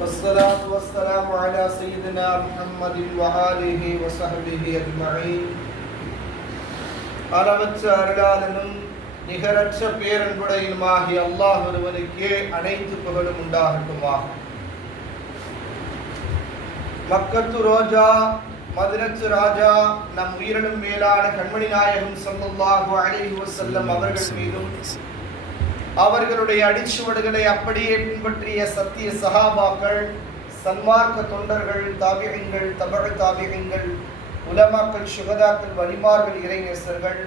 والصلاة والسلام على سيدنا محمد وآله وصحبه أجمعين அளவற்ற அருளாளனும் நிகரற்ற பேரன்புடையுமாகிய அல்லாஹ் ஒருவனுக்கே அனைத்து புகழும் உண்டாகட்டுமாக மக்கத்து ரோஜா மதுரத்து ராஜா நம் உயிரினும் மேலான கண்மணி நாயகம் ஸல்லல்லாஹு அலைஹி வஸல்லம் அவர்கள் மீதும் அவர்களுடைய அடிச்சுவடுகளை அப்படியே பின்பற்றிய சத்திய சகாபாக்கள் சன்மார்க்க தொண்டர்கள் தாபியங்கள் தபழ் தாபியங்கள் உலமாக்கள் சுகதாக்கள் வலிமார்கள் இறைநேசர்கள்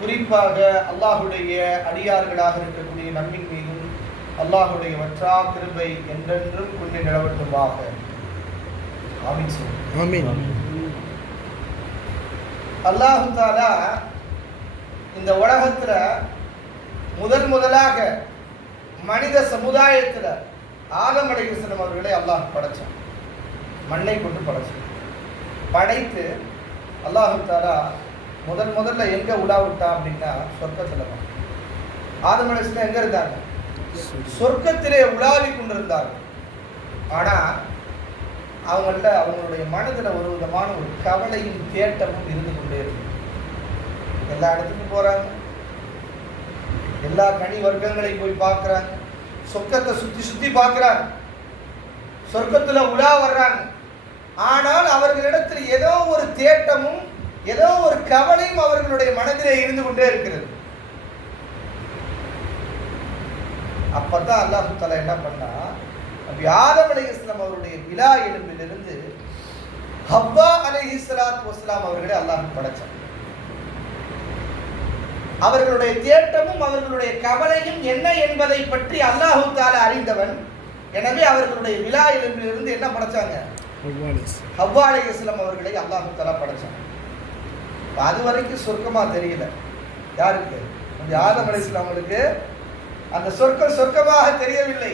குறிப்பாக அல்லாஹுடைய அடியார்களாக இருக்கக்கூடிய நம்மின் மீதும் அல்லாஹுடைய வற்றா கிருபை என்றென்றும் கொண்டு நிலவட்டுமாக. அல்லாஹு தாலா இந்த உலகத்துல முதல் முதலாக மனித சமுதாயத்தில் ஆதம் அலைஹிஸ்ஸலாம் அவர்களை அல்லாஹ் படைச்சான். மண்ணை கொண்டு படைச்சான். படைத்து அல்லாஹு தாலா முதல் முதல்ல எங்கே உலா அப்படின்னா சொர்க்கத்தில் தான். ஆதம் அலைஹிஸ்ஸலாம் எங்கே இருந்தாங்க? சொர்க்கத்திலே உலாவி கொண்டிருந்தார்கள். ஆனால் அவங்கள்ட்ட அவங்களுடைய மனதில் ஒரு விதமான ஒரு கவலையும் தேட்டமும் இருந்து கொண்டே இருக்கு எல்லா இடத்துக்கும் போகிறாங்க எல்லா கனி வர்க்கங்களையும் போய் பார்க்குறாங்க சொர்க்கத்தை சுற்றி சுற்றி பார்க்குறாங்க சொர்க்கத்தில் உலா வர்றாங்க. ஆனால் அவர்களிடத்தில் ஏதோ ஒரு தேட்டமும் ஏதோ ஒரு கவலையும் அவர்களுடைய மனதிலே இருந்து கொண்டே இருக்கிறது. அப்பதான் அல்லாஹு தலா என்ன பண்ணா அப்படி ஆதம் அலைஹிஸ்ஸலாம் அவருடைய விழா எலும்பிலிருந்து ஹவ்வா இஸ்லாத் வஸ்லாம் அவர்களை அல்லாஹ் படைச்சான். அவர்களுடைய தேட்டமும் அவர்களுடைய கவலையும் என்ன என்பதை பற்றி அல்லாஹு தால அறிந்தவன். எனவே அவர்களுடைய விழா எலும்பிலிருந்து என்ன படைச்சாங்க? ஹவ்வா அலைஹிஸ்ஸலாம் அவர்களை அல்லாஹு தாலா படைச்சாங்க அது வரைக்கும் சொர்க்கமாக தெரியல. யாருக்கு? அந்த ஆதம் அலி அவங்களுக்கு அந்த சொர்க்கம் சொர்க்கமாக தெரியவில்லை.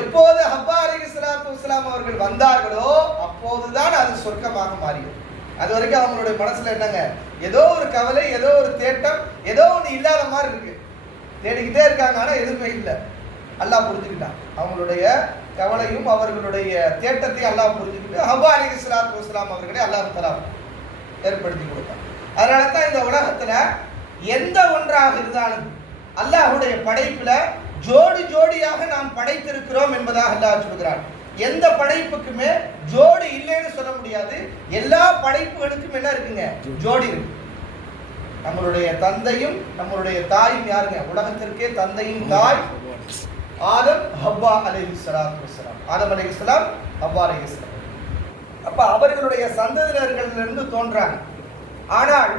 எப்போது ஹப்பா அலி இஸ்லாத்து இஸ்லாம் அவர்கள் வந்தார்களோ அப்போதுதான் அது சொர்க்கமாக மாறியது. அது வரைக்கும் அவங்களுடைய மனசுல என்னங்க? ஏதோ ஒரு கவலை ஏதோ ஒரு தேட்டம் ஏதோ ஒன்று இல்லாத மாதிரி இருக்கு. தேடிக்கிட்டே இருக்காங்க ஆனால் எதுவுமே இல்லை. அல்லாஹ் புரிஞ்சுக்கிட்டான். அவங்களுடைய கவலையும் அவர்களுடைய தேட்டத்தையும் அல்லாஹ் புரிஞ்சுக்கிட்டு ஹவ்வா அலி சலாத்து வஸ்லாம் அவர்களே அல்லாஹ் தலா ஏற்படுத்தி கொடுத்தான். அதனால தான் இந்த உலகத்தில் எந்த ஒன்றாக இருந்தாலும் அல்லாஹுடைய படைப்பில் ஜோடி ஜோடியாக நாம் படைத்திருக்கிறோம் என்பதாக அல்லாஹ் சொல்கிறான். எந்த படைப்புக்குமே ஜோடி இல்லைன்னு சொல்ல முடியாது. எல்லா படைப்புகளுக்கும் என்ன இருக்குங்க? ஜோடி இருக்கு. நம்மளுடைய தந்தையும் நம்மளுடைய தாயும் யாருங்க? உலகத்திற்கே தந்தையும் தாய் ஆதம் ஹவ்வா இஸ்லாம் ஆதம் அலை ஆதம் ஹப்பா ஹவ்வா இஸ்லாம் அப்ப அவர்களுடைய சந்ததியினர்களிலிருந்து தோன்றாங்க. ஆனால்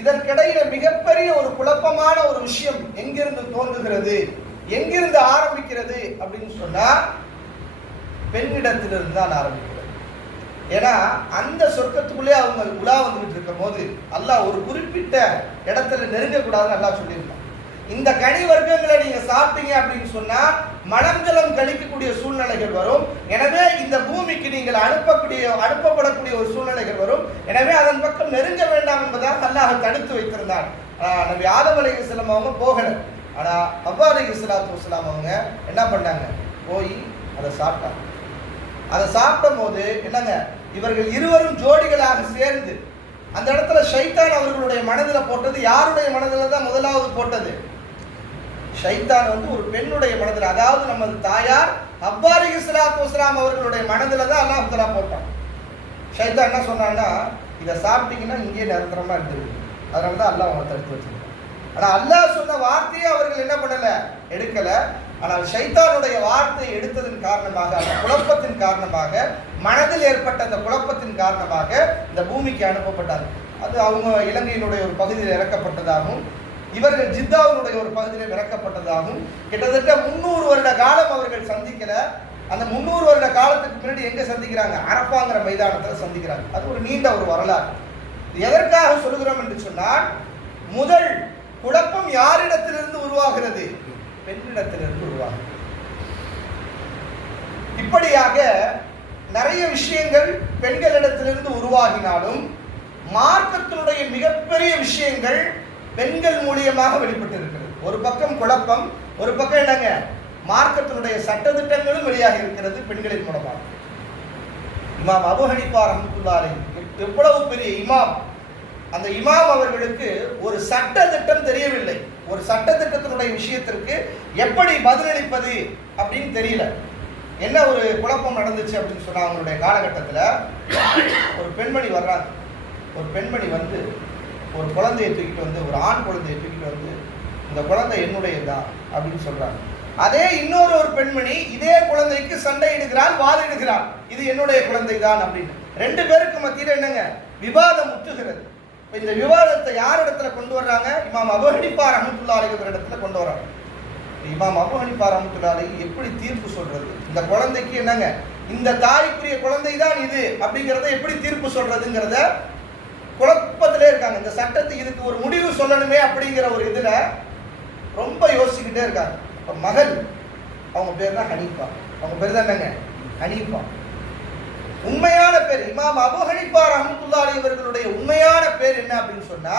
இதற்கிடையில மிகப்பெரிய ஒரு குழப்பமான ஒரு விஷயம் எங்கிருந்து தோன்றுகிறது? எங்கிருந்து ஆரம்பிக்கிறது அப்படின்னு சொன்னா பெண்ணிடத்திலிருந்து தான் ஆரம்பிக்கிறது. ஏன்னா அந்த சொர்க்கத்துக்குள்ளே அவங்க உலா வந்துகிட்டு இருக்கும் போது அல்லாஹ் ஒரு குறிப்பிட்ட இடத்துல நெருங்கக்கூடாதுன்னு நல்லா சொல்லியிருந்தான். இந்த கனி வர்க்கங்களை நீங்க சாப்பிட்டீங்க அப்படின்னு சொன்னா மனங்கலம் கழிக்கக்கூடிய சூழ்நிலைகள் வரும். எனவே இந்த பூமிக்கு நீங்கள் அனுப்பக்கூடிய அனுப்பப்படக்கூடிய ஒரு சூழ்நிலைகள் வரும். எனவே அதன் பக்கம் நெருங்க வேண்டாம் என்பதாக அல்லாஹ் தடுத்து வைத்திருந்தான். ஆஹ் நபி ஆதம் அலைஹிஸ்ஸலாம் அவங்க போகல. ஆனா அவ்வா அலைஹிஸ்ஸலாத்து வஸ்ஸலாம் அவங்க என்ன பண்ணாங்க? போய் அதை சாப்பிட்டாங்க. அதை சாப்பிடும் போது என்னங்க? இவர்கள் இருவரும் ஜோடிகளாக சேர்ந்து அந்த இடத்துல ஷைத்தான் அவர்களுடைய மனதில் போட்டது. யாருடைய மனதில் தான் முதலாவது போட்டது? ஷைத்தான் வந்து ஒரு பெண்ணுடைய மனதில் அதாவது நமது தாயார் அப்பாரி இஸ்லாத் இஸ்லாம் அவர்களுடைய மனதில் தான் அல்லாஹ் போட்டான். ஷைத்தான் என்ன சொன்னான்னா இதை சாப்பிட்டீங்கன்னா இங்கேயே நிரந்தரமாக எடுத்துருக்கு அதனால தான் அல்லாஹ் அவங்களை தடுத்து வச்சிருக்கான். ஆனால் அல்லாஹ் சொன்ன வார்த்தையை அவர்கள் என்ன பண்ணலை? எடுக்கலை. ஆனால் ஷைத்தானுடைய வார்த்தையை எடுத்ததன் காரணமாக அந்த குழப்பத்தின் காரணமாக மனதில் ஏற்பட்ட அந்த குழப்பத்தின் காரணமாக இந்த பூமிக்கு அனுப்பப்பட்டார். அது அவங்க இலங்கையினுடைய ஒரு பகுதியில் இறக்கப்பட்டதாகவும் இவர்கள் ஜித்தாவினுடைய ஒரு பகுதியில் இறக்கப்பட்டதாகவும் கிட்டத்தட்ட முன்னூறு வருட காலம் அவர்கள் சந்திக்கல. அந்த முந்நூறு வருட காலத்துக்கு பின்னாடி எங்க சந்திக்கிறாங்க? அரப்பாங்கிற மைதானத்தில் சந்திக்கிறாங்க. அது ஒரு நீண்ட ஒரு வரலாறு. எதற்காக சொல்லுகிறோம் என்று சொன்னால் முதல் குழப்பம் யாரிடத்திலிருந்து உருவாகிறது? பெண்ணிடத்திலிருந்து உருவாகும். இப்படியாக நிறைய விஷயங்கள் பெண்களிடத்திலிருந்து உருவாகினாலும் மார்க்கத்தினுடைய மிகப்பெரிய விஷயங்கள் பெண்கள் மூலியமாக வெளிப்பட்டு இருக்கிறது ஒரு பக்கம் குழப்பம் ஒரு பக்கம் என்னங்க? மார்க்கத்தினுடைய சட்டத்திட்டங்களும் வெளியாகி இருக்கிறது பெண்களின் மூலமாக. இமாம் அபு ஹனிஃபா எவ்வளவு பெரிய இமாம். அந்த இமாம் அவர்களுக்கு ஒரு சட்ட திட்டம் தெரியவில்லை. ஒரு சட்ட திட்டத்தினுடைய விஷயத்திற்கு எப்படி பதிலளிப்பது அப்படின்னு தெரியல. என்ன ஒரு குழப்பம் நடந்துச்சு அப்படின்னு சொன்னா அவங்களுடைய காலகட்டத்தில் ஒரு பெண்மணி வர்றாங்க. ஒரு பெண்மணி வந்து ஒரு குழந்தையை தூக்கிட்டு வந்து ஒரு ஆண் குழந்தையை தூக்கிட்டு வந்து இந்த குழந்தை என்னுடையதுதான் அப்படின்னு சொல்றாங்க. அதே இன்னொரு ஒரு பெண்மணி இதே குழந்தைக்கு சண்டையிடுகிறாள் வாதிடுகிறாள் இது என்னுடைய குழந்தை தான் அப்படின்னு. ரெண்டு பேருக்கு மத்தியில் என்னங்க? விவாதம் முற்றுகிறது இந்த விவாதத்தை யார் இடத்துல கொண்டு வர்றாங்க? இமாம் அபு ஹனிஃபா ரஹமத்துல்லா இடத்துல கொண்டு வர்றாங்க. இமாம் அபு ஹனிஃபா ரஹமத்துல்லா எப்படி தீர்ப்பு சொல்றது? இந்த குழந்தைக்கு என்னங்க? இந்த தாய்க்குரிய குழந்தை தான் இது அப்படிங்கிறத எப்படி தீர்ப்பு சொல்றதுங்கிறத குழப்பத்திலே இருக்காங்க. இந்த சட்டத்துக்கு இதுக்கு ஒரு முடிவு சொல்லணுமே அப்படிங்கிற ஒரு இதுல ரொம்ப யோசிச்சுக்கிட்டே இருக்காங்க. இப்போ மகள் அவங்க பேர் தான் ஹனீஃபா. அவங்க பேர் தான் என்னங்க? ஹனீஃபா. உண்மையான பேர் இமாம் அபு ஹனீஃபா ரஹ்மத்துல்லாஹி இவர்களுடைய உண்மையான பேர் என்ன அப்படின்னு சொன்னா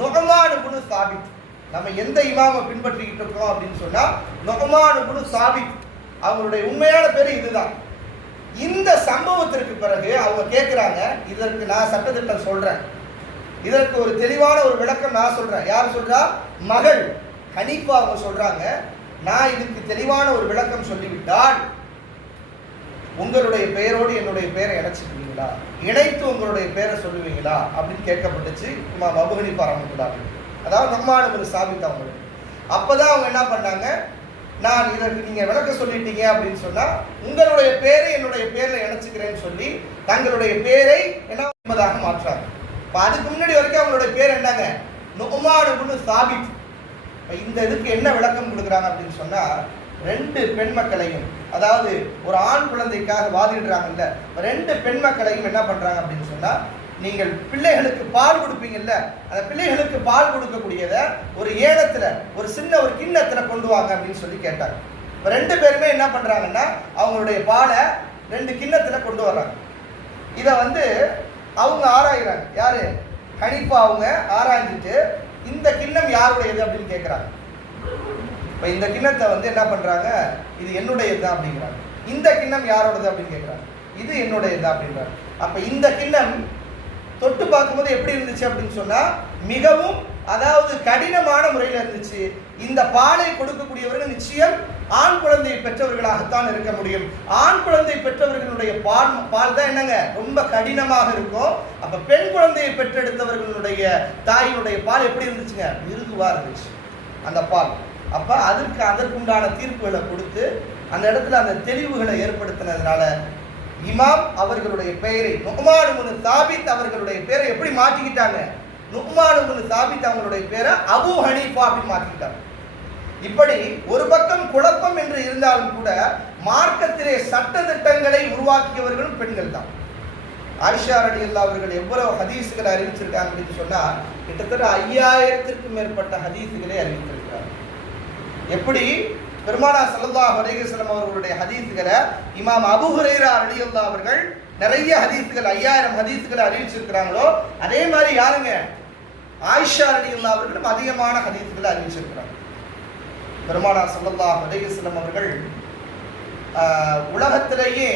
நுகமான் குணு சாபித். நம்ம எந்த இமாமை பின்பற்றிக்கிட்டு இருக்கோம் அப்படின்னு சொன்னா நுகமான் குணு சாபித். அவங்களுடைய உண்மையான பேர் இதுதான். இந்த சம்பவத்திற்கு பிறகு அவங்க கேட்குறாங்க இதற்கு நான் சட்டத்திட்டம் சொல்றேன். இதற்கு ஒரு தெளிவான ஒரு விளக்கம் நான் சொல்றேன். யார் சொல்றா? மகள். ஹனீஃபா அவங்க சொல்றாங்க நான் இதுக்கு தெளிவான ஒரு விளக்கம் சொல்லிவிட்டால் உங்களுடைய பெயரோடு என்னுடைய பெயரை இணைச்சிருக்கீங்களா இணைத்து உங்களுடைய பெயரை சொல்லுவீங்களா? அப்படின்னு கேட்கப்பட்டுச்சு. இமாம் அபு ஹனீஃபா அதாவது நம்மான ஒரு சாபித் அவங்களுக்கு அப்பதான் அவங்க என்ன பண்ணாங்க? நான் இதற்கு நீங்கள் விளக்க சொல்லிட்டீங்க அப்படின்னு சொன்னால் உங்களுடைய பேரை என்னுடைய பேரில் இணைச்சிக்கிறேன்னு சொல்லி தங்களுடைய பேரை என்ன என்பதாக மாற்றாங்க. இப்போ அதுக்கு முன்னாடி வரைக்கும் அவங்களுடைய பேர் என்னங்க? நுகுமானுபுன்னு சாபித். இப்போ இந்த இதுக்கு என்ன விளக்கம் கொடுக்குறாங்க அப்படின்னு சொன்னால் ரெண்டு பெண் மக்களையும் அதாவது ஒரு ஆண் குழந்தைக்காக வாதிடுறாங்கல்ல ரெண்டு பெண் மக்களையும் என்ன பண்றாங்க அப்படின்னு சொன்னா நீங்கள் பிள்ளைகளுக்கு பால் கொடுப்பீங்கல்ல அந்த பிள்ளைகளுக்கு பால் கொடுக்கக்கூடியத ஒரு ஏலத்துல ஒரு சின்ன ஒரு கிண்ணத்துல கொண்டு வாங்க அப்படின்னு சொல்லி கேட்டாங்க. இப்ப ரெண்டு பேருமே என்ன பண்றாங்கன்னா அவங்களுடைய பாலை ரெண்டு கிண்ணத்துல கொண்டு வர்றாங்க. இதை வந்து அவங்க ஆராயிறாங்க. யாரு? ஹனிஃபா அவங்க ஆராய்ஞ்சிட்டு இந்த கிண்ணம் யாருடையது அப்படின்னு கேட்குறாங்க இப்போ இந்த கிண்ணத்தை வந்து என்ன பண்ணுறாங்க இது என்னுடையது தான் அப்படிங்கிறாங்க. இந்த கிண்ணம் யாரோடது அப்படின்னு கேட்குறாங்க இது என்னுடையது தான் அப்படின்றாங்க. அப்போ இந்த கிண்ணம் தொட்டு பார்க்கும்போது எப்படி இருந்துச்சு அப்படின்னு சொன்னால் மிகவும் அதாவது கடினமான முறையில் இருந்துச்சு. இந்த பாலை கொடுக்கக்கூடியவர்கள் நிச்சயம் ஆண் குழந்தையை பெற்றவர்களாகத்தான் இருக்க முடியும். ஆண் குழந்தை பெற்றவர்களுடைய பால் பால் தான் என்னங்க? ரொம்ப கடினமாக இருக்கும். அப்ப பெண் குழந்தையை பெற்றெடுத்தவர்களுடைய தாயினுடைய பால் எப்படி இருந்துச்சுங்க? மிருதுவா இருந்துச்சு. அந்த பால். அப்போ அதற்கு அதற்குண்டான தீர்ப்புகளை கொடுத்து அந்த இடத்துல அந்த தெளிவுகளை ஏற்படுத்தினதுனால இமாம் அவர்களுடைய பெயரை நுக்மானுமுனு சாபித் அவர்களுடைய பெயரை எப்படி மாற்றிக்கிட்டாங்க? நுக்மானுமுனு சாபித் அவங்களுடைய பேரை அபு ஹனீஃபா அப்படின்னு மாற்றிக்கிட்டாங்க. இப்படி ஒரு பக்கம் குழப்பம் என்று இருந்தாலும் கூட மார்க்கத்திலே சட்ட திட்டங்களை உருவாக்கியவர்களும் பெண்கள் தான். ஆயிஷா ரடி அவர்கள் எவ்வளவு ஹதீஸுகளை அறிவிச்சிருக்காங்க அப்படின்னு சொன்னால் கிட்டத்தட்ட ஐயாயிரத்திற்கும் மேற்பட்ட ஹதீஸுகளை அறிவித்திருக்காங்க. எப்படி பெருமானா சல்லா அலைஹி அவர்களுடைய ஹதீஸுகளை இமாம் அபு ஹுரேரா அலியுல்லா அவர்கள் நிறைய ஹதீஸுகள் ஐயாயிரம் ஹதீஸுகளை அறிவிச்சிருக்கிறாங்களோ அதே மாதிரி யாருங்க? ஆயிஷா அலியுல்லா அவர்களும் அதிகமான ஹதீஸுகளை அறிவிச்சிருக்கிறாங்க. பெருமானா சல்லா அலைஹி அவர்கள் உலகத்திலேயே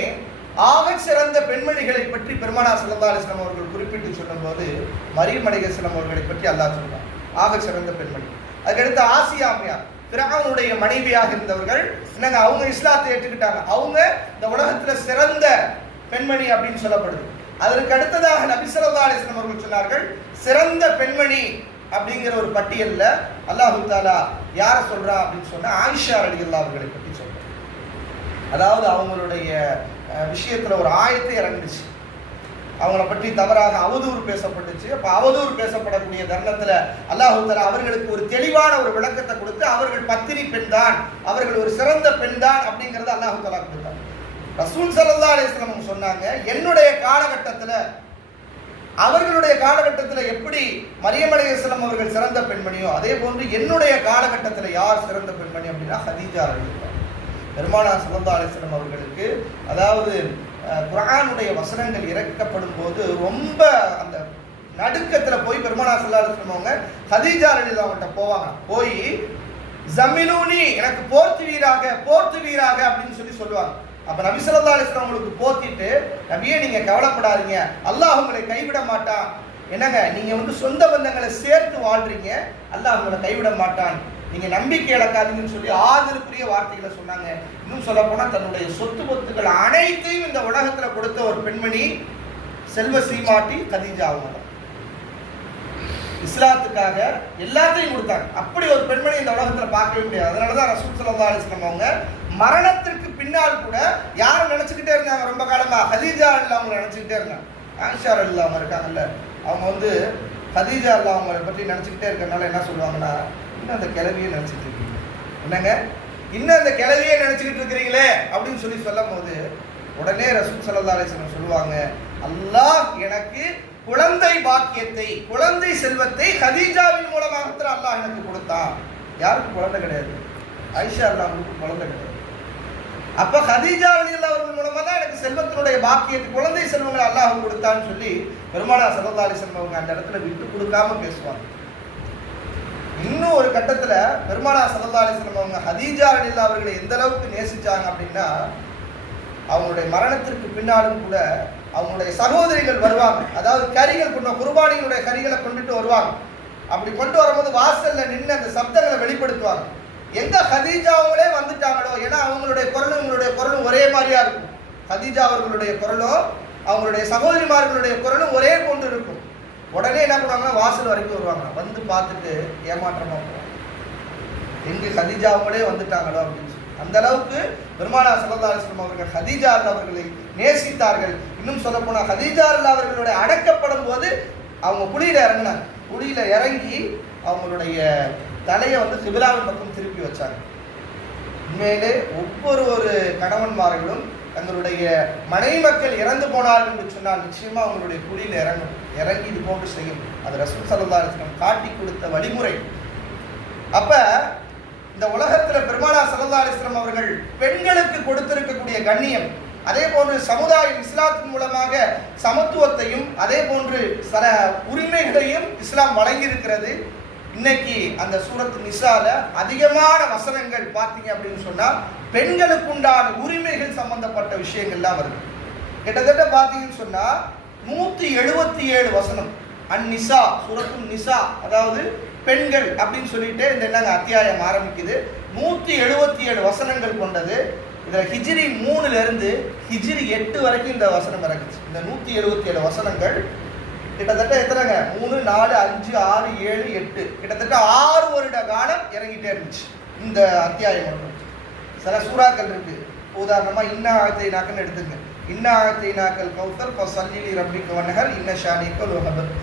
ஆக சிறந்த பெண்மணிகளை பற்றி பெருமானா சல்லா அலைஹி அவர்கள் குறிப்பிட்டு சொல்லும்போது மரியம் அலைஹிஸ்ஸலாம் அவர்களை பற்றி அல்லா சொல்றான் ஆக சிறந்த பெண்மணி. அதுக்கடுத்து ஆசியா அம்மையார். பிறகவனுடைய மனைவியாக இருந்தவர்கள் என்னங்க அவங்க இஸ்லாத்தை ஏற்றுக்கிட்டாங்க. அவங்க இந்த உலகத்தில் சிறந்த பெண்மணி அப்படின்னு சொல்லப்படுது. அதற்கு அடுத்ததாக நபி அவர்கள் சொன்னார்கள் சிறந்த பெண்மணி அப்படிங்கிற ஒரு பட்டியலில் அல்லாஹு தாலா யாரை சொல்றா அப்படின்னு சொன்னால் ஆயிஷா அலிகல்லா அவர்களை பற்றி சொல்றாங்க அதாவது அவங்களுடைய விஷயத்தில் ஒரு ஆயத்தை இறங்குச்சு. அவங்கள பற்றி தவறாக அவதூறு பேசப்பட்டுச்சு. அப்போ அவதூறு பேசப்படக்கூடிய தருணத்தில் அல்லாஹு அவர்களுக்கு ஒரு தெளிவான ஒரு விளக்கத்தை கொடுத்து அவர்கள் பத்திரி பெண் தான் அவர்கள் ஒரு சிறந்த பெண் தான் அப்படிங்கறத அல்லாஹு கொடுத்தாங்க. ரசூல் ஸல்லல்லாஹு அலைஹி சொன்னாங்க என்னுடைய காலகட்டத்தில் அவர்களுடைய காலகட்டத்தில் எப்படி மரியம் அலைஹிஸ்ஸலாம் அவர்கள் சிறந்த பெண்மணியோ அதே போன்று என்னுடைய காலகட்டத்தில் யார் சிறந்த பெண்மணி? அப்படின்னா ஹதீஜா அலி பெருமானா ஸல்லல்லாஹு அலைஹி அவர்களுக்கு அதாவது குரானுடைய வசனங்கள் இறக்கப்படும் போது ரொம்ப அந்த நடுக்கத்தில் போய் பெருமானா சொல்லாத சொன்னவங்க ஹதீஜா ரலியல்லாஹு அவங்கள்ட்ட போவாங்க. போய் ஜமிலூனி எனக்கு போர்த்து வீராக போர்த்து வீராக அப்படின்னு சொல்லி சொல்லுவாங்க. அப்ப நபி சொல்லா அலைஹி உங்களுக்கு போத்திட்டு நபியே நீங்க கவலைப்படாதீங்க. அல்லாஹ் உங்களை கைவிட மாட்டான். என்னங்க நீங்க வந்து சொந்த பந்தங்களை சேர்த்து வாழ்றீங்க. அல்லாஹ் உங்களை கைவிட மாட்டான். நீங்கள் நம்பிக்கை இழக்காதீங்கன்னு சொல்லி ஆதரவுக்குரிய வார்த்தைகளை சொன்னாங்க. இன்னும் சொல்ல போனால் தன்னுடைய சொத்து பொத்துக்கள் அனைத்தையும் இந்த உலகத்துல கொடுத்த ஒரு பெண்மணி செல்வ சீமாட்டி கதீஜா அவங்க இஸ்லாத்துக்காக எல்லாத்தையும் கொடுத்தாங்க. அப்படி ஒரு பெண்மணி இந்த உலகத்துல பார்க்கவே முடியாது. அதனாலதான் ரசூல் ஸல்லல்லாஹு அலைஹி அவங்க மரணத்திற்கு பின்னால் கூட யாரும் நினச்சிக்கிட்டே இருந்தாங்க. ரொம்ப காலமாக ஹதீஜா அல்ல அவங்க இருந்தாங்க. ஆன்ஷார் அல்ல அவங்க இருக்காங்கல்ல அவங்க வந்து ஹதீஜா அல்ல பற்றி நினச்சிக்கிட்டே இருக்கறனால என்ன சொல்லுவாங்கன்னா இன்னும் அந்த கிளவியை நினச்சிட்டு இருக்கீங்க? என்னங்க? இன்னும் அந்த கிளவியை நினச்சிக்கிட்டு இருக்கிறீங்களே? அப்படின்னு சொல்லி சொல்லும் போது உடனே ரசூல் ஸல்லல்லாஹு சொல்லுவாங்க அல்லாஹ் எனக்கு குழந்தை பாக்கியத்தை குழந்தை செல்வத்தை ஹதீஜாவின் மூலமாக அல்லாஹ் எனக்கு கொடுத்தான். யாருக்கும் குழந்தை கிடையாது. ஐஷா அல்லாவுக்கு குழந்தை கிடையாது. அப்ப ஹதீஜா ரலியல்லாஹு அவர்கள் மூலமா தான் எனக்கு செல்வத்தினுடைய பாக்கியத்தை குழந்தை செல்வங்களை அல்லாஹ் கொடுத்தான்னு சொல்லி பெருமானா ஸல்லல்லாஹு அலிசன் அவங்க அந்த இடத்துல விட்டு கொடுக்காம பேசுவாங்க. இன்னும் ஒரு கட்டத்தில் பெருமானா சல்லா அலிஸ்லம் அவங்க ஹதீஜா அலில்லா அவர்களை எந்த அளவுக்கு நேசிச்சாங்க அப்படின்னா அவங்களுடைய மரணத்திற்கு பின்னாலும் கூட அவங்களுடைய சகோதரிகள் வருவாங்க. அதாவது கரிகள் கொண்ட குர்பானிகளுடைய கரிகளை கொண்டுட்டு வருவாங்க. அப்படி கொண்டு வரும்போது வாசல்ல நின்று அந்த சப்தங்களை வெளிப்படுத்துவாங்க. எங்க ஹதீஜா அவங்களே வந்துட்டாங்களோ? ஏன்னா அவங்களுடைய குரலும் இவங்களுடைய குரலும் ஒரே மாதிரியா இருக்கும். ஹதீஜா அவர்களுடைய குரலும் அவங்களுடைய சகோதரிமார்களுடைய குரலும் ஒரே போன்று இருக்கும். உடனே என்ன பண்ணுவாங்கன்னா வாசல் வரைக்கும் வருவாங்க. வந்து பார்த்துட்டு ஏமாற்றமா போவாங்க எங்க ஹதீஜா அவங்களே வந்துட்டாங்களோ அப்படின்னு சொல்லி. அந்த அளவுக்கு பெருமானா சல்லல்லாஹு அவர்கள் ஹதீஜா அவர்களை நேசித்தார்கள். இன்னும் சொல்ல போனா ஹதீஜா அவர்களுடைய அடக்கப்படும் போது அவங்க குழியில இறங்கினாங்க. குழியில இறங்கி அவங்களுடைய தலையை வந்து சிபிலாவின் பக்கம் திருப்பி வச்சாங்க. உண்மையிலே ஒவ்வொரு ஒரு கணவன்மார்களும் தங்களுடைய மனைவி மக்கள் இறந்து போனார்கள் என்று சொன்னால் நிச்சயமா அவங்களுடைய குழியில இறங்கும். இறங்கி இது போன்று செய்யும். அது ரசூல் சல்லல்லாஹு அலைஹி காட்டி கொடுத்த வழிமுறை. அப்ப இந்த உலகத்துல பெருமானா சல்லா அவர்கள் பெண்களுக்கு கொடுத்திருக்கக்கூடிய கண்ணியம் அதே போன்று சமுதாயம் இஸ்லாத்தின் மூலமாக சமத்துவத்தையும் அதே போன்று சில உரிமைகளையும் இஸ்லாம் வழங்கி இருக்கிறது இன்னைக்கு அந்த சூரத்து நிசால அதிகமான வசனங்கள் பார்த்தீங்க அப்படின்னு சொன்னா பெண்களுக்குண்டான உரிமைகள் சம்பந்தப்பட்ட விஷயங்கள்லாம் வருது. கிட்டத்தட்ட பார்த்தீங்கன்னு சொன்னா நூத்தி எழுபத்தி ஏழு வசனம். அந்நிசா சுரத்தும் நிசா அதாவது பெண்கள் அப்படின்னு சொல்லிட்டு இந்த என்னங்க அத்தியாயம் ஆரம்பிக்குது. நூத்தி எழுபத்தி ஏழு வசனங்கள் கொண்டது. இதுல ஹிஜ்ரி மூணுல இருந்து ஹிஜ்ரி எட்டு வரைக்கும் இந்த வசனம் இறங்குச்சு. இந்த நூத்தி எழுபத்தி ஏழு வசனங்கள் கிட்டத்தட்ட எத்தனைங்க? மூணு நாலு அஞ்சு ஆறு ஏழு எட்டு. கிட்டத்தட்ட ஆறு வருட காலம் இறங்கிட்டே இருந்துச்சு. இந்த அத்தியாயம் சில சூறாக்கள் இருக்கு. உதாரணமா இன்னா ஆகத்தை நாக்கன்னு எடுத்துங்க. இன்ன ஆகத்தை கௌத்தர் இப்போ சல்லிலி ரப்பிக்கு வண்ணகர் இன்ன ஷானிக்கல்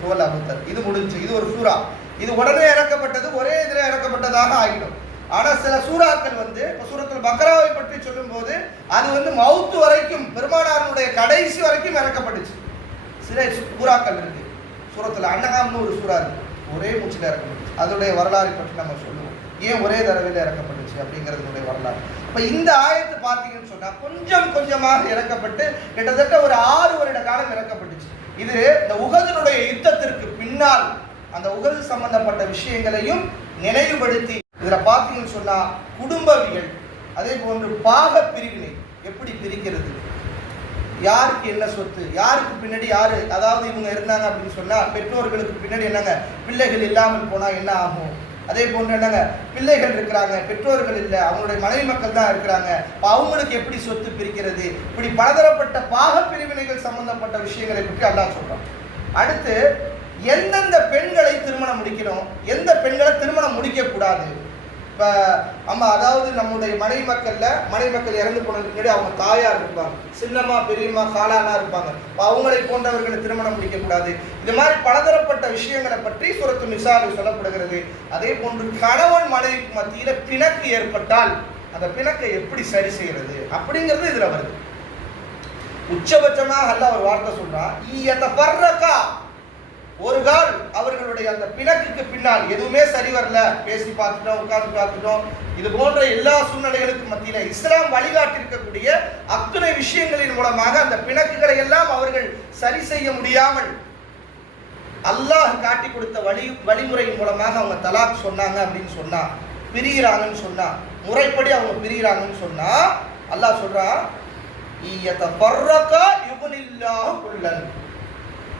கோல் அபுத்தர் இது முடிஞ்சு இது ஒரு சூறா. இது உடனே இறக்கப்பட்டது ஒரே இதில் இறக்கப்பட்டதாக ஆகிடும் ஆனால் சில சூறாக்கள் வந்து இப்போ சூரத்தில் பக்ராவை பற்றி சொல்லும்போது அது வந்து மவுத்து வரைக்கும் பெருமானாருடைய கடைசி வரைக்கும் இறக்கப்பட்டுச்சு. சில சூறாக்கள் இருக்கு. சூரத்தில் அன்னகாம்னு ஒரு சூறா இருக்கு. ஒரே மூச்சில் இறக்கப்பட்டுச்சு. அதோடைய வரலாறு பற்றி நம்ம சொல்லுவோம். ஏன் ஒரே தடவையில் இறக்கப்பட்டுச்சு அப்படிங்கிறதுனுடைய வரலாறு. இப்போ இந்த ஆயத்து பார்த்தீங்கன்னு சொன்னால் கொஞ்சம் கொஞ்சமாக இறக்கப்பட்டு கிட்டத்தட்ட ஒரு ஆறு வருட காலம் இறக்கப்பட்டுச்சு. இது இந்த உகதனுடைய யுத்தத்திற்கு பின்னால் அந்த உகது சம்பந்தப்பட்ட விஷயங்களையும் நினைவுபடுத்தி இதில் பார்த்தீங்கன்னு சொன்னால் குடும்பவியல் அதே போன்று பாக பிரிவினை எப்படி பிரிக்கிறது? யாருக்கு என்ன சொத்து? யாருக்கு பின்னாடி யாரு? அதாவது இவங்க இருந்தாங்க அப்படின்னு சொன்னா பெற்றோர்களுக்கு பின்னாடி என்னங்க? பிள்ளைகள் இல்லாமல் போனா என்ன ஆகும்? அதே போன்று என்னங்க பிள்ளைகள் இருக்கிறாங்க பெற்றோர்கள் இல்லை அவங்களுடைய மனைவி மக்கள் தான் இருக்கிறாங்க. இப்போ அவங்களுக்கு எப்படி சொத்து பிரிக்கிறது? இப்படி பலதரப்பட்ட பாக பிரிவினைகள் சம்பந்தப்பட்ட விஷயங்களை பற்றி அல்லாஹ் சொல்கிறோம் அடுத்து எந்தெந்த பெண்களை திருமணம் முடிக்கணும்? எந்த பெண்களை திருமணம் முடிக்கக்கூடாது? இப்போ நம்ம அதாவது நம்முடைய மனை மக்களில் மனை மக்கள் இறந்து போனதுக்கு முன்னாடி அவங்க தாயார் இருப்பாங்க. சின்னம்மா பெரியம்மா காலானா இருப்பாங்க. அவங்களை போன்றவர்களை திருமணம் முடிக்கக்கூடாது. இது மாதிரி பலதரப்பட்ட விஷயங்களை பற்றி சுரத்து மிசாலு சொல்லப்படுகிறது. அதே போன்று கணவன் மனைவிக்கு மத்தியில் பிணக்கு ஏற்பட்டால் அந்த பிணக்கை எப்படி சரி செய்கிறது அப்படிங்கிறது இதில் வருது. உச்சபட்சமாக அல்ல ஒரு வார்த்தை சொல்றான். ஈயத்த பர்றக்கா ஒரு கால் அவர்களுடைய அந்த பிணக்குக்கு பின்னால் எதுவுமே சரி வரல. பேசி பார்த்துட்டோம் உட்கார்ந்து பார்த்துட்டோம். இது போன்ற எல்லா சூழ்நிலைகளுக்கும் மத்தியில இஸ்லாம் வழிகாட்டியிருக்கக்கூடிய அத்துணை விஷயங்களின் மூலமாக அந்த பிணக்குகளை எல்லாம் அவர்கள் சரி செய்ய முடியாமல் அல்லாஹ் காட்டி கொடுத்த வழி வழிமுறையின் மூலமாக அவங்க தலாக் சொன்னாங்க அப்படின்னு சொன்னா பிரிகிறாங்கன்னு சொன்னா முறைப்படி அவங்க பிரிகிறாங்கன்னு சொன்னா அல்லாஹ் சொல்றான்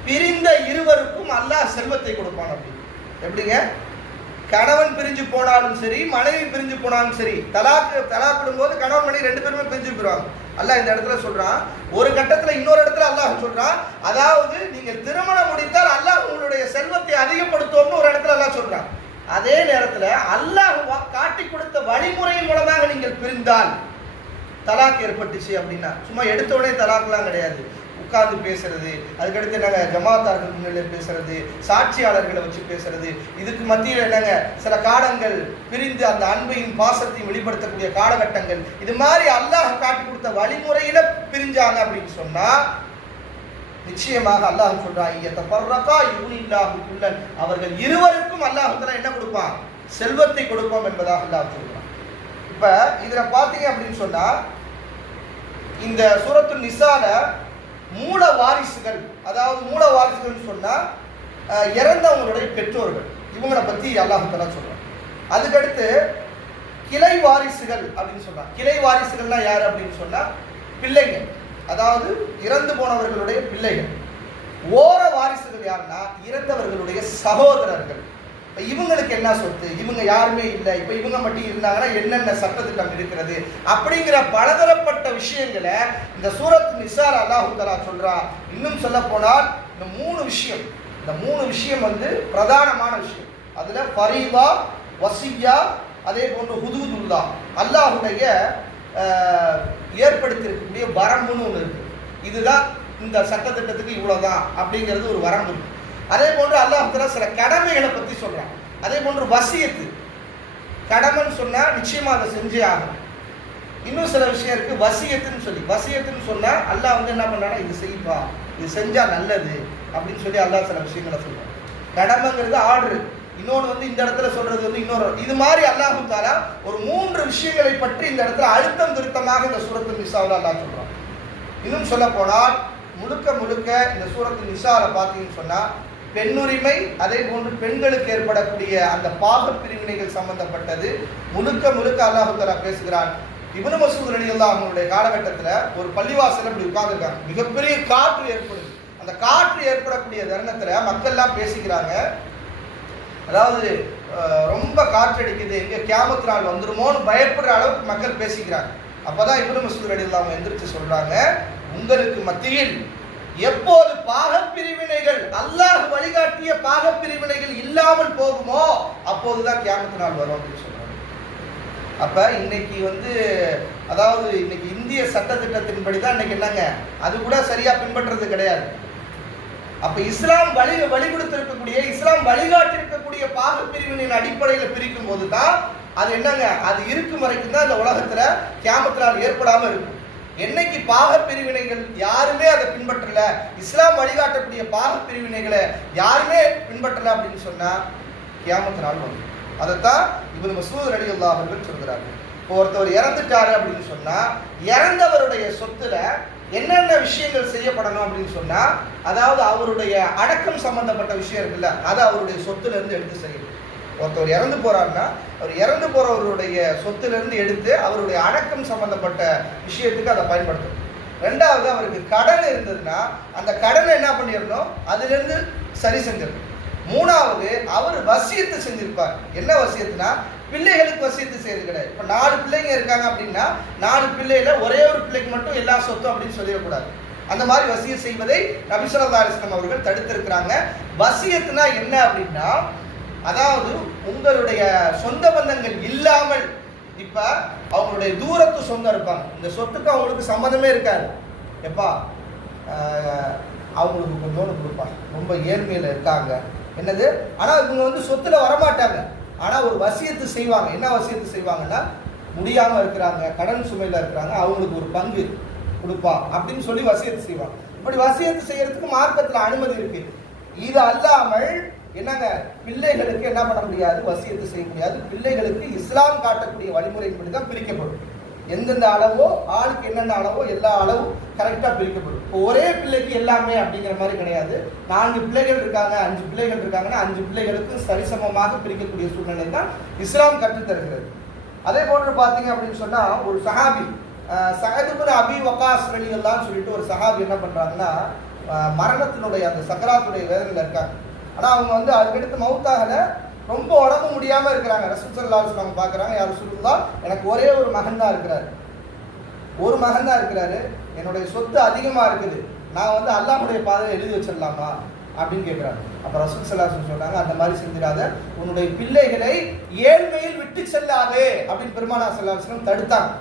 பிரிந்த இருவருக்கும் அல்லாஹ் செல்வத்தை கொடுப்பான் அப்படின்னு எப்படிங்க? கணவன் பிரிஞ்சு போனாலும் சரி மனைவி பிரிஞ்சு போனாலும் சரி தலாக்கு தலாக்கிடும் போது கணவன் மனைவி ரெண்டு பேருமே பிரிஞ்சு போயிடுவாங்க. அல்லாஹ் இந்த இடத்துல சொல்றான் ஒரு கட்டத்துல இன்னொரு இடத்துல அல்லாஹ் சொல்றான் அதாவது நீங்கள் திருமணம் முடித்தால் அல்லாஹ் உங்களுடைய செல்வத்தை அதிகப்படுத்தும்னு ஒரு இடத்துல அல்லாஹ் சொல்றான். அதே நேரத்தில் அல்லாஹ் வா- காட்டி கொடுத்த வழிமுறையின் மூலமாக நீங்கள் பிரிந்தால் தலாக் ஏற்பட்டுச்சு அப்படின்னா சும்மா எடுத்த உடனே தலாக்லாம் கிடையாது. உட்கார்ந்து பேசுறது அதுக்கடுத்து என்னங்க ஜமாத்தார்கள் முன்னிலையில் பேசுறது சாட்சியாளர்களை வச்சு பேசுறது. இதுக்கு மத்தியில் என்னங்க சில காலங்கள் பிரிந்து அந்த அன்பையும் பாசத்தையும் வெளிப்படுத்தக்கூடிய காலகட்டங்கள். இது மாதிரி அல்லாஹ் காட்டி கொடுத்த வழிமுறையில பிரிஞ்சாங்க அப்படின்னு சொன்னா நிச்சயமாக அல்லாஹ் சொல்றான் அவர்கள் இருவருக்கும் அல்லாஹத்துல என்ன கொடுப்பான்? செல்வத்தை கொடுப்போம் என்பதாக அல்லாஹ் சொல்றான். இப்ப இதுல பாத்தீங்க அப்படின்னு சொன்னா இந்த சூரத்து நிசால மூல வாரிசுகள் அதாவது மூல வாரிசுகள்னு சொன்னால் இறந்தவங்களுடைய பெற்றோர்கள். இவங்களை பற்றி அல்லாஹ் தஆலா அதுக்கடுத்து கிளை வாரிசுகள் அப்படின்னு சொன்னால் கிளை வாரிசுகள்னா யார் அப்படின்னு சொன்னால் பிள்ளைகள் அதாவது இறந்து போனவர்களுடைய பிள்ளைகள். ஓர வாரிசுகள் யாருன்னா இறந்தவர்களுடைய சகோதரர்கள். இப்போ இவங்களுக்கு என்ன சொத்து? இவங்க யாருமே இல்லை. இப்போ இவங்க மட்டும் இருந்தாங்கன்னா என்னென்ன சட்டத்திட்டம் இருக்கிறது? அப்படிங்கிற பலதரப்பட்ட விஷயங்களை இந்த சூரத் நிசார் அல்லாஹுதலா சொல்றா. இன்னும் சொல்ல போனால் இந்த மூணு விஷயம். இந்த மூணு விஷயம் வந்து பிரதானமான விஷயம். அதில் ஃபரீதா வசியா அதே போன்று ஹுதுகுதுல்லா அல்லாஹுடைய ஏற்படுத்தியிருக்கக்கூடிய வரம்புன்னு ஒன்று இருக்குது இதுதான் இந்த சட்டத்திட்டத்துக்கு இவ்வளோதான் அப்படிங்கிறது ஒரு வரம்பு இருக்குது அதே போன்று அல்லாஹ் சில கடமைகளை பற்றி சொல்கிறான் அதே போன்று வசியத்து. கடமைன்னு சொன்னால் நிச்சயமாக அதை செஞ்சே ஆகணும். இன்னும் சில விஷயம் இருக்குது வசியத்துன்னு சொல்லி. வசியத்துன்னு சொன்னால் அல்லாஹ் வந்து என்ன பண்ணானா இது செய்ப்பா. இது செஞ்சால் நல்லது அப்படின்னு சொல்லி அல்லாஹ் சில விஷயங்களை சொல்கிறான் கடமைங்கிறது ஆர்டர். இன்னொன்று வந்து இந்த இடத்துல சொல்றது வந்து இன்னொரு இது மாதிரி அல்லாஹு தாலா ஒரு மூன்று விஷயங்களை பற்றி இந்த இடத்துல அழுத்தம் திருத்தமாக இந்த சூரத்து நிசாவில் அல்லாஹ் சொல்கிறான் இன்னும் சொல்ல போனால் முழுக்க முழுக்க இந்த சூரத்து நிசால பார்த்தீங்கன்னு சொன்னால் பெண்ணுரிமை அதே போன்று பெண்களுக்கு ஏற்படக்கூடிய அந்த பாக பிரிவினைகள் சம்பந்தப்பட்டது. முழுக்க முழுக்க அல்லாஹு பேசுகிறான். இவனு மசூத் ரலியல்லாஹு அவங்களுடைய காலகட்டத்தில் ஒரு பள்ளிவாசல் இப்படி உட்கார்ந்துருக்காங்க. மிகப்பெரிய காற்று ஏற்படுது அந்த காற்று ஏற்படக்கூடிய தருணத்தில் மக்கள்லாம் பேசிக்கிறாங்க. அதாவது ரொம்ப ரொம்ப காற்றடிக்குது எங்கே கேமத்து நாள் வந்துருமோன்னு பயப்படுற அளவுக்கு மக்கள் பேசிக்கிறாங்க. அப்போதான் இவனு மசூத் ரலியல்லாஹு எந்திரிச்சு சொல்கிறாங்க உங்களுக்கு மத்தியில் எப்போது பாகப்பிரிவினைகள் அல்லாஹ் வழிகாட்டிய பாகப்பிரிவினைகள் இல்லாமல் போகுமோ அப்போதுதான் கேமத்து நாள் வரும் அப்படின்னு சொல்றாங்க. அப்ப இன்னைக்கு வந்து அதாவது இன்னைக்கு இந்திய சட்டத்திட்டத்தின்படி தான் இன்னைக்கு என்னங்க அது கூட சரியா பின்பற்றுறது கிடையாது. அப்ப இஸ்லாம் வழி வழி கொடுத்திருக்கக்கூடிய இஸ்லாம் வழிகாட்டிருக்கக்கூடிய பாகப்பிரிவினின் அடிப்படையில் பிரிக்கும் போது தான் அது என்னங்க அது இருக்கும் வரைக்கும் தான் இந்த உலகத்துல நாள் ஏற்படாம இருக்கும். என்னைக்கு பாக பிரிவினைகள் யாருமே அதை பின்பற்றல இஸ்லாம் வழிகாட்டக்கூடிய பாக பிரிவினைகளை யாருமே பின்பற்றல அப்படின்னு சொன்னா கியாமத்து நாள் வரும். அதைத்தான் இவர் மசூத் அலி அல்லா அவர்கள் சொல்கிறாங்க இப்போ ஒருத்தவர் இறந்துட்டாரு அப்படின்னு சொன்னா இறந்தவருடைய சொத்துல என்னென்ன விஷயங்கள் செய்யப்படணும் அப்படின்னு சொன்னா அதாவது அவருடைய அடக்கம் சம்பந்தப்பட்ட விஷயம் இருக்குல்ல அதை அவருடைய சொத்துல இருந்து எடுத்து செய்யணும். ஒருத்தவர் இறந்து போறாருன்னா அவர் இறந்து போறவருடைய சொத்துலேருந்து எடுத்து அவருடைய அடக்கம் சம்பந்தப்பட்ட விஷயத்துக்கு அதை பயன்படுத்தணும் ரெண்டாவது அவருக்கு கடன் இருந்ததுன்னா அந்த கடனை என்ன பண்ணிடணும்? அதுலேருந்து சரி செஞ்சிடணும். மூணாவது அவர் வசியத்தை செஞ்சிருப்பார். என்ன வசியத்துனா பிள்ளைகளுக்கு வசியத்து செய்யறது கிடையாது. இப்போ நாலு பிள்ளைங்க இருக்காங்க அப்படின்னா நாலு பிள்ளையில ஒரே ஒரு பிள்ளைக்கு மட்டும் எல்லா சொத்தும் அப்படின்னு சொல்லிடக்கூடாது. அந்த மாதிரி வசியம் செய்வதை நபிசுல்லா அலிஸ்லாம் அவர்கள் தடுத்திருக்கிறாங்க. வசியத்துனா என்ன அப்படின்னா அதாவது உங்களுடைய சொந்த பந்தங்கள் இல்லாமல் இப்ப அவங்களுடைய தூரத்து சொந்தம் இருப்பாங்க. இந்த சொத்துக்கு அவங்களுக்கு சம்மந்தமே இருக்காது. எப்பா அவங்களுக்கு கொஞ்சோண்டு கொடுப்பாங்க ரொம்ப ஏழ்மையில் இருக்காங்க. என்னது? ஆனால் இவங்க வந்து சொத்துல வரமாட்டாங்க. ஆனால் ஒரு வசியத்து செய்வாங்க. என்ன வசியத்து செய்வாங்கன்னா முடியாமல் இருக்கிறாங்க கடன் சுமையில் இருக்கிறாங்க அவங்களுக்கு ஒரு பங்கு கொடுப்பா அப்படின்னு சொல்லி வசியத்து செய்வாங்க. இப்படி வசியத்து செய்யறதுக்கு மார்க்கத்தில் அனுமதி இருக்கு. இது அல்லாமல் என்னங்க? பிள்ளைகளுக்கு என்ன பண்ண முடியாது? வசியத்து செய்ய முடியாது. பிள்ளைகளுக்கு இஸ்லாம் காட்டக்கூடிய வழிமுறைப்படி தான் பிரிக்கப்படும். எந்தெந்த அளவோ ஆளுக்கு என்னென்ன அளவோ எல்லா அளவும் கரெக்டாக பிரிக்கப்படும். இப்போ ஒரே பிள்ளைக்கு எல்லாமே அப்படிங்கிற மாதிரி கிடையாது. நான்கு பிள்ளைகள் இருக்காங்க அஞ்சு பிள்ளைகள் இருக்காங்கன்னா அஞ்சு பிள்ளைகளுக்கும் சரிசமமாக பிரிக்கக்கூடிய சூழ்நிலை தான் இஸ்லாம் கற்றுத்தருகிறது அதே போன்று பார்த்தீங்க அப்படின்னு சொன்னால் ஒரு சஹாபி சகதுபுர அபி வகாஸ் அலி எல்லாம் சொல்லிட்டு ஒரு சஹாபி என்ன பண்ணுறாங்கன்னா மரணத்தினுடைய அந்த சக்கராத்துடைய வேதனையில் இருக்காங்க. ஆனால் அவங்க வந்து அதுக்கடுத்து மவுத்தாகல ரொம்ப உடம்பு முடியாமல் இருக்கிறாங்க. ரசூசல்லாஸ் அவங்க பார்க்குறாங்க யார் சொல்லுங்களா எனக்கு ஒரே ஒரு மகன் தான் இருக்கிறாரு. ஒரு மகன் தான் இருக்கிறாரு. என்னுடைய சொத்து அதிகமாக இருக்குது. நான் வந்து அல்லாஹுடைய பாதையை எழுதி வச்சிடலாமா? அப்படின்னு கேட்குறாங்க அப்போ ரசூல் சல்லாஹ் சொல்றாங்க அந்த மாதிரி செஞ்சிடாத. உன்னுடைய பிள்ளைகளை ஏழ்மையில் விட்டு செல்லாதே அப்படின்னு பெருமானா சல்லாஹ் தடுத்தாங்க.